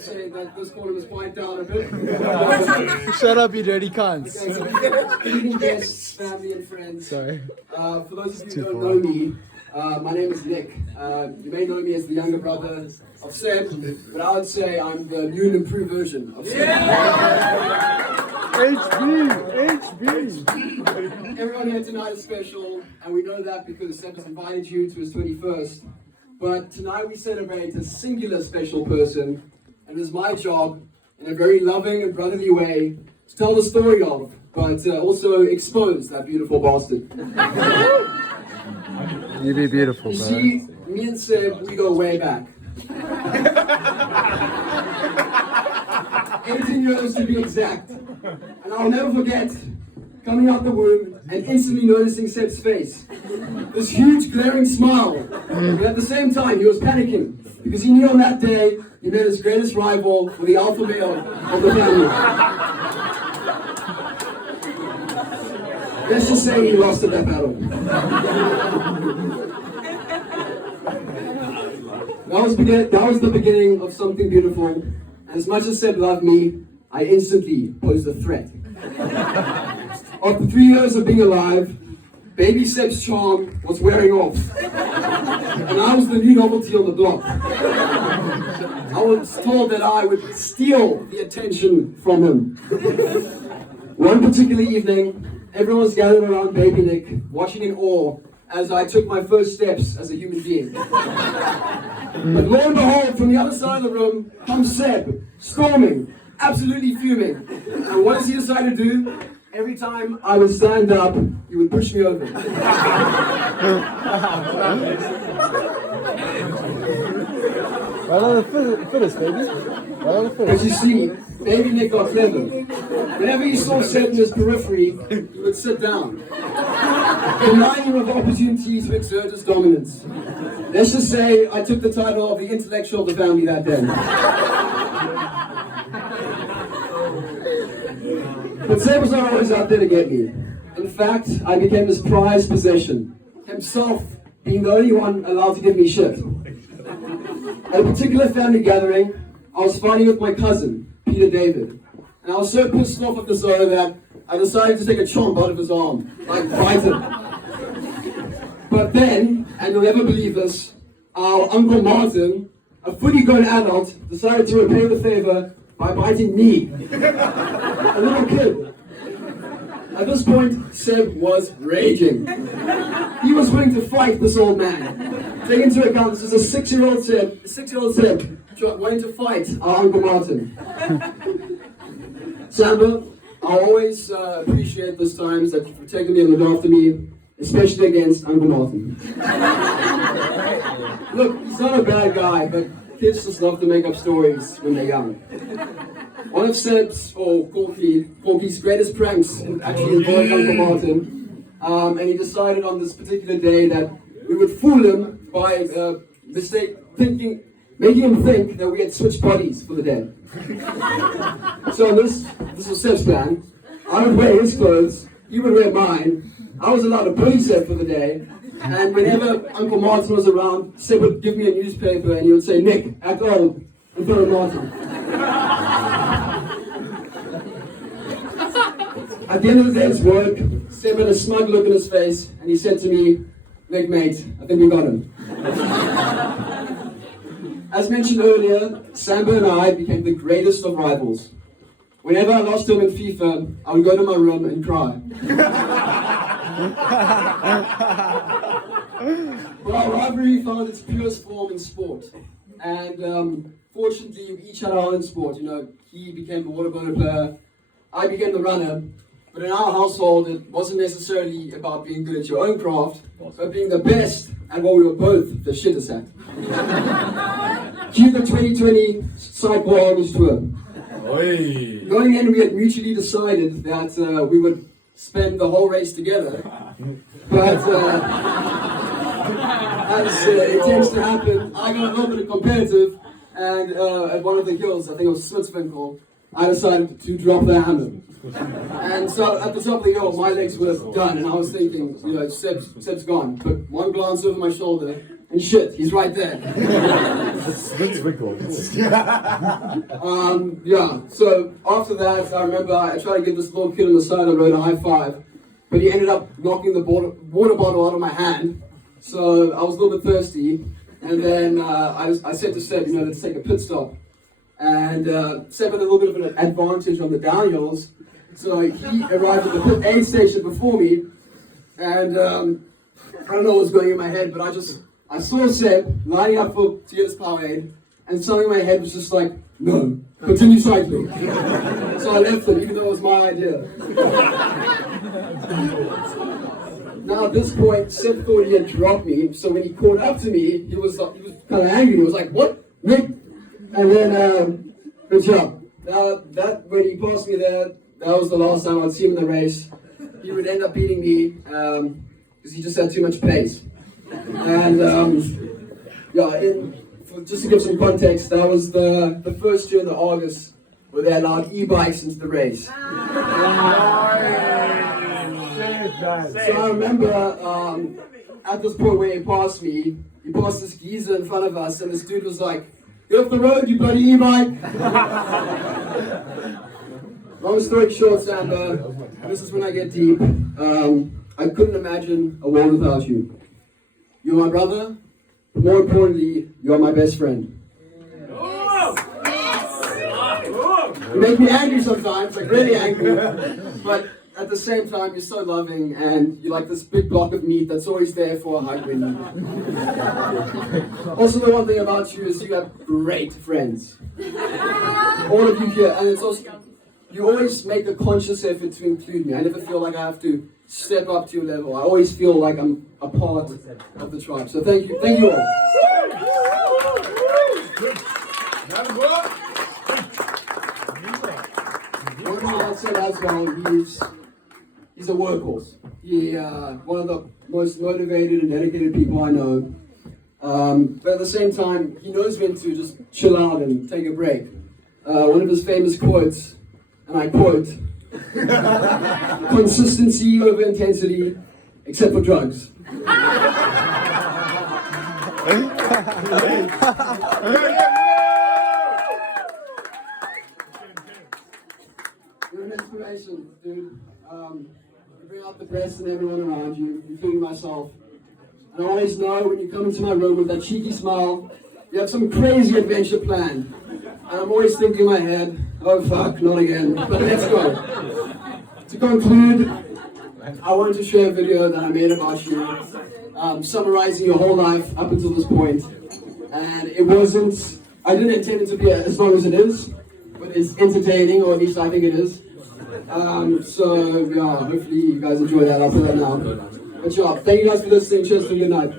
would say that this corner was quite down a bit. Shut up, you dirty cunts. Okay, so good evening, guests, family, and friends. Sorry. For those of you who don't know me, my name is Nick. You may know me as the younger brother of Seb, but I would say I'm the new and improved version of Seb. HB! Everyone here tonight is special, and we know that because Seb has invited you to his 21st. But tonight we celebrate a singular special person, and it is my job, in a very loving and brotherly way, to tell the story of, but also expose that beautiful bastard. You be beautiful, You bro. see, me and Seb, we go way back. 18 years to be exact. And I'll never forget coming out the womb and instantly noticing Seb's face. This huge glaring smile. But at the same time, he was panicking because he knew on that day he met his greatest rival for the alpha male of the family. Let's just say he lost at that battle. That was the beginning of something beautiful. And as much as Seb loved me, I instantly posed a threat. After 3 years of being alive, baby Seb's charm was wearing off. And I was the new novelty on the block. I was told that I would steal the attention from him. One particular evening, everyone was gathered around baby Nick, watching in awe as I took my first steps as a human being. But lo and behold, from the other side of the room comes Seb, storming, absolutely fuming. And what does he decide to do? Every time I would stand up, he would push me over. Right on the fittest, baby. Right on the But fittest. you see, baby Nick got clever. Whenever he saw Seb in his periphery, he would sit down, denying him of the opportunity to exert his dominance. Let's just say I took the title of the intellectual of the family that day. But Seb was not always out there to get me. In fact, I became his prized possession, himself being the only one allowed to give me shit. At a particular family gathering, I was fighting with my cousin, Peter David. And I was so pissed off at this owner that I decided to take a chomp out of his arm, like bite him. But then, and you'll never believe this, our Uncle Martin, a fully grown adult, decided to repay the favor by biting me, a little kid. At this point, Seb was raging. He was willing to fight this old man. Take into account this is a six-year-old Seb wanting to fight our Uncle Martin. Samba, I always appreciate those times that you've taken me and looked after me, especially against Uncle Martin. Look, he's not a bad guy, but kids just love to make up stories when they're young. One of Seb's, or Corky's greatest pranks actually involved Uncle Martin, and he decided on this particular day that we would fool him by making him think that we had switched bodies for the day. So this was Seb's plan. I would wear his clothes, he would wear mine. I was allowed to bully Seb for the day, and whenever Uncle Martin was around, Seb would give me a newspaper and he would say, "Nick, act old," in front of Martin. At the end of the day's work, Seb had a smug look in his face, and he said to me, "Nick, mate, I think we got him." As mentioned earlier, Samba and I became the greatest of rivals. Whenever I lost him in FIFA, I would go to my room and cry. But our rivalry found its purest form in sport. And fortunately, we each had our own sport. You know, he became the water polo player, I became the runner. But in our household, it wasn't necessarily about being good at your own craft, but being the best at what we were both the shittest at. Cue the 2020 Cycle August Tour. Oi. Going in, we had mutually decided that we would spend the whole race together. But as it tends to happen, I got a little bit competitive, and at one of the hills, I think it was Smitsvinkel, I decided to drop the hammer. And so at the top of the hill, my legs were done, and I was thinking, you know, Seb's gone. But one glance over my shoulder, and shit. He's right there. That's recorded. Yeah, so after that, I remember I tried to give this little kid on the side of the road a high five, but he ended up knocking the water bottle out of my hand. So I was a little bit thirsty, and then I said to Seb, let's take a pit stop. And Seb had a little bit of an advantage on the downhills, so he arrived at the pit aid station before me, and I don't know what was going in my head, but I saw Seb lining up to get his Powerade, and something in my head was just like, no, continue cycling. So I left it, even though it was my idea. Now at this point, Seb thought he had dropped me, so when he caught up to me, he was kind of angry. He was like, what, Nick? And then, good job. Now, when he passed me there, that was the last time I'd see him in the race. He would end up beating me, because he just had too much pace. And, just to give some context, that was the first year in the August where they allowed e-bikes into the race. So I remember at this point where he passed this geezer in front of us, and this dude was like, get off the road, you bloody e-bike! Long story short, Samba, this is when I get deep. I couldn't imagine a world without you. You're my brother, but more importantly, you're my best friend. You make me angry sometimes, like really angry, but at the same time, you're so loving, and you're like this big block of meat that's always there for a hug when you need it. Also, the one thing about you is you have great friends. All of you here, and it's also, you always make a conscious effort to include me. I never feel like I have to step up to your level. I always feel like I'm a part of the tribe. So thank you all. One thing I'd say as well, he's a workhorse. One of the most motivated and dedicated people I know. But at the same time, he knows when to just chill out and take a break. One of his famous quotes, and I quote, consistency over intensity, except for drugs. You're an inspiration, dude. You bring out the best in everyone around you, including myself. And I always know when you come into my room with that cheeky smile, you have some crazy adventure planned. And I'm always thinking in my head, oh fuck, not again. But let's go. To conclude, I wanted to share a video that I made about you, summarizing your whole life up until this point. And I didn't intend it to be as long as it is, but it's entertaining, or at least I think it is. So yeah, hopefully you guys enjoy that. I'll put that now. Good job. Thank you guys for listening. Cheers for a good night.